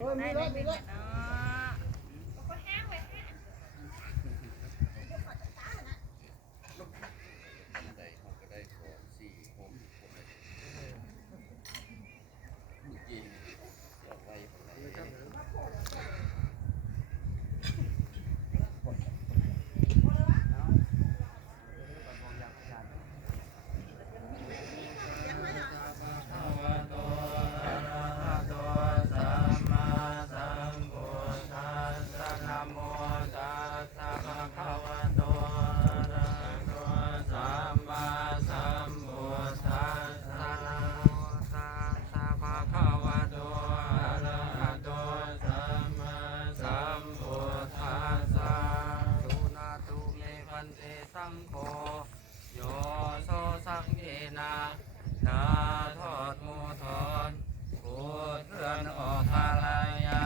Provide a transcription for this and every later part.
ได้ได้ได้เนาะใดเขาก็ได้ขอ4 6 6จริงจะไว้คนไหนสังโฆโยโสสังเกนะนาทอดมูทอนพูดเรื่องออกทาลายา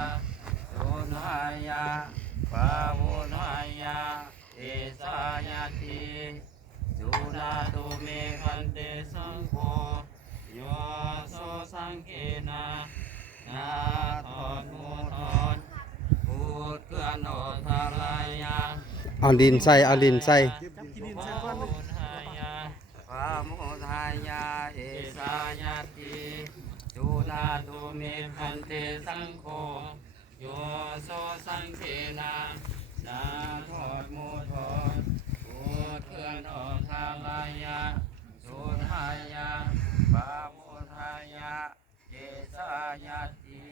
สุนหายาปาวุนหายาเอสายาติสุนาตุเมคันเตสังโฆโยโสสังเกนะนาทอดมูทอนพูดเรื่องออกทาลายาเอาดินใส่เอาดินใส่พระโมทายาเอสายาติจุนาตุเมคันเตสังโฆโยโสสังเกนะนาทอดมูทอนพูดเคลื่อนออกทางลายาสุทายาพระโมทายาเอสายาติ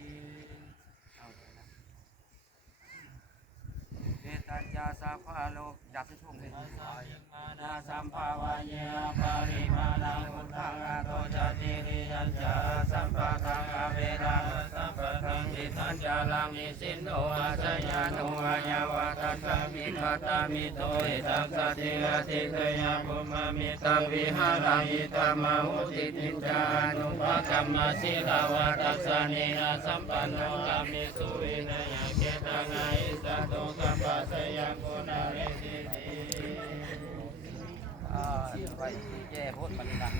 เวตัญญาสัพพะโลกจับไปช่วงเลยมานาสัมภาวะเยปาริมาณังพุทธังอาโตจติริยัญจาสัมปะทังอเวรังสัมปะทังติทัญจาลังนิสินโนอาจยานุอายาวะตัสสะมิคตามิโตอิตังสติอติเตยะภูมามิตังวิหารังอิตามะหุติติจานุภกัมมะสิลาวะตัสสะเนนะสัมปันโนกัมมิสุวินัยเกตังอิสัตโตกัปปะสยังโกนาเรติติไปแย่โพดมันนะ